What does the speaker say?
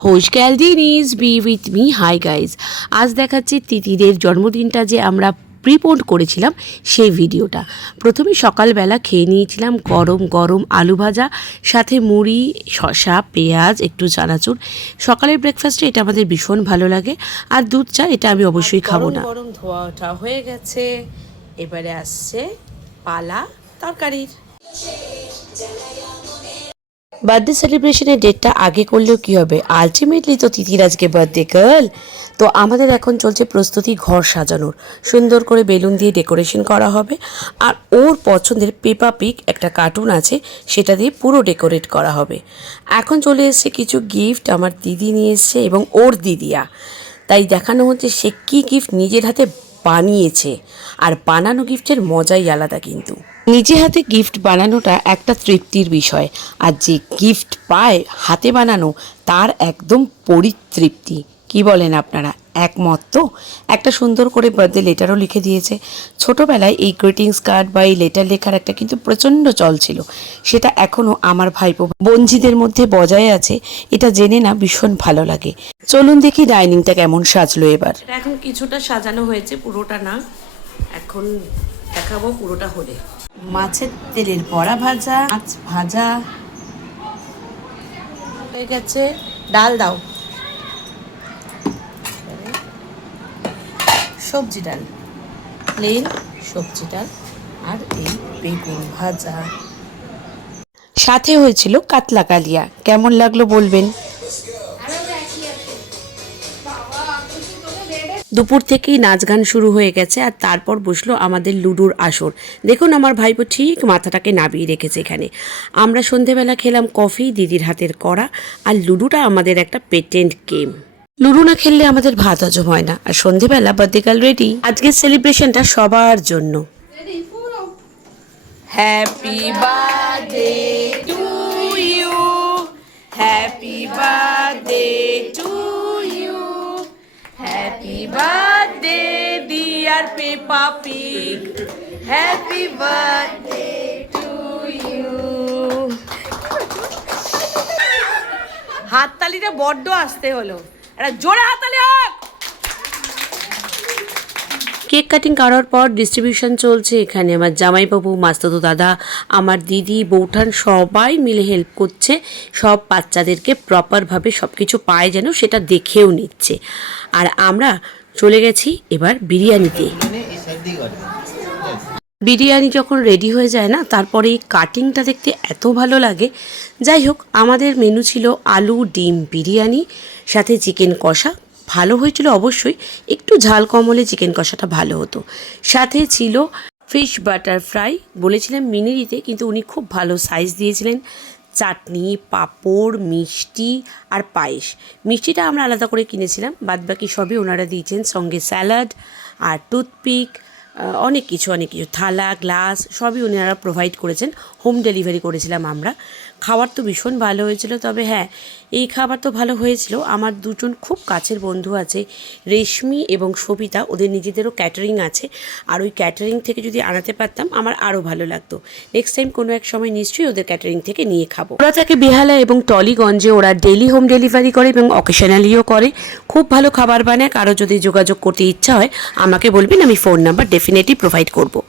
হোশ ক্যালদিনিজ be with me. Hi guys, আজ দেখাচ্ছি তিতিরের জন্মদিনটা যে আমরা প্রিপোন্ড করেছিলাম সেই ভিডিওটা। প্রথমে সকালবেলা খেয়ে নিয়েছিলাম গরম গরম আলু ভাজা, সাথে মুড়ি, শসা, পেঁয়াজ, একটু চানাচুর। সকালের ব্রেকফাস্টে এটা আমাদের ভীষণ ভালো লাগে। আর দুধ চা, এটা আমি অবশ্যই খাবো না। গরম ধোয়া ওঠা হয়ে গেছে, এবারে আসছে পালা তরকারির। বার্থডে সেলিব্রেশনের ডেটটা আগে করলেও কী হবে, আলটিমেটলি তো তিতির আজকে বার্থডে গার্ল। তো আমাদের এখন চলছে প্রস্তুতি ঘর সাজানোর। সুন্দর করে বেলুন দিয়ে ডেকোরেশন করা হবে, আর ওর পছন্দের পেপা পিগ একটা কার্টুন আছে, সেটা দিয়ে পুরো ডেকোরেট করা হবে। এখন চলে এসছে কিছু গিফট, আমার দিদি নিয়ে এসছে এবং ওর দিদিয়া। তাই দেখানো হচ্ছে সে কী গিফট নিজের হাতে বানিয়েছে। আর বানানো গিফটের মজাই আলাদা। কিন্তু নিজে হাতে গিফট বানানোটা একটা তৃপ্তির বিষয়, আর যে গিফট পায় হাতে বানানো তার একদম পরিতৃপ্তি। কি বলেন আপনারা, একমত তো? একটা সুন্দর করে বার্থডে লেটারও লিখে দিয়েছে। ছোটোবেলায় এই গ্রিটিংস কার্ড বা এই লেটার লেখার একটা কিন্তু প্রচণ্ড চল ছিল, সেটা এখনও আমার ভাইপো বোনঝিদের মধ্যে বজায় আছে। এটা জেনে না ভীষণ ভালো লাগে। চলুন দেখি ডাইনিংটা কেমন সাজলো এবার। এখন কিছুটা সাজানো হয়েছে, পুরোটা না। এখন দেখাবো পুরোটা হলে। মাছের তেলের বড়া ভাজা, মাছ ভাজা হয়ে গেছে। ডাল দাও, সবজি ডাল, প্লেন সবজি ডাল, আর এই বেগুন ভাজা। সাথে হয়েছিল কাতলা কালিয়া। কেমন লাগলো বলবেন। দুপুর থেকেই নাচ গান শুরু হয়ে গেছে, আর তারপর বসলো আমাদের লুডোর আসর। দেখুন আমার ভাইপো ঠিক মাথাটাকে নাবিয়ে রেখেছে এখানে। আমরা সন্ধেবেলা খেলাম কফি, দিদির হাতের করা, আর লুডোটা আমাদের একটা পেটেন্ট গেম। লুডো না খেললে আমাদের ভাত হজম হয় না। আর সন্ধেবেলা বার্থডে গার্ল রেডি। আজকের সেলিব্রেশনটা সবার জন্য। Happy birthday to you, happy birthday to you, happy birthday dear Peppa Pig, happy birthday to you. হাততালিটা বড্ড আসতে হলো, একটা জোরে হাততালি হোক। কেক কাটিং করার পর ডিস্ট্রিবিউশন চলছে। এখানে আমার জামাইবাবু, মাস্তুতো দাদা, আমার দিদি, বৌঠান সবাই মিলে হেল্প করছে। সব বাচ্চাদেরকে প্রপারভাবে সব কিছু পায় যেন, সেটা দেখেও নিচ্ছে। আর আমরা চলে গেছি এবার বিরিয়ানিতে। বিরিয়ানি যখন রেডি হয়ে যায় না, তারপরে এই কাটিংটা দেখতে এত ভালো লাগে। যাই হোক, আমাদের মেনু ছিল আলু ডিম বিরিয়ানি, সাথে চিকেন কষা। ভালো হয়েছিল অবশ্যই, একটু ঝাল কম হলে চিকেন কষাটা ভালো হতো। সাথে ছিল ফিশ বাটার ফ্রাই, বলেছিলাম মিনি দিতে, কিন্তু উনি খুব ভালো সাইজ দিয়েছিলেন। চাটনি, পাঁপড়, মিষ্টি আর পায়েস। মিষ্টিটা আমরা আলাদা করে কিনেছিলাম, বাদবাকি সবই ওনারা দিয়েছেন। সঙ্গে স্যালাড আর টুথপিক, অনেক কিছু থালা, গ্লাস সবই ওনারা প্রোভাইড করেছেন। হোম ডেলিভারি করেছিলাম আমরা। খাবার তো ভীষণ ভালো হয়েছিল। তবে হ্যাঁ, এই খাবার তো ভালো হয়েছিল। আমার দুজন খুব কাছের বন্ধু আছে, রেশমি এবং সবিতা, ওদের নিজেদেরও ক্যাটারিং আছে। আর ওই ক্যাটারিং থেকে যদি আনাতে পারতাম আমার আরও ভালো লাগতো। নেক্সট টাইম কোনো এক সময় নিশ্চয়ই ওদের ক্যাটারিং থেকে নিয়ে খাবো। ওরা থাকে বেহালা এবং টলিগঞ্জে। ওরা ডেলি হোম ডেলিভারি করে এবং অকেশনালিও করে। খুব ভালো খাবার বানায়। কারো যদি যোগাযোগ করতে ইচ্ছা হয় আমাকে বলবেন, আমি ফোন নাম্বার ডেফিনেটলি প্রোভাইড করবো।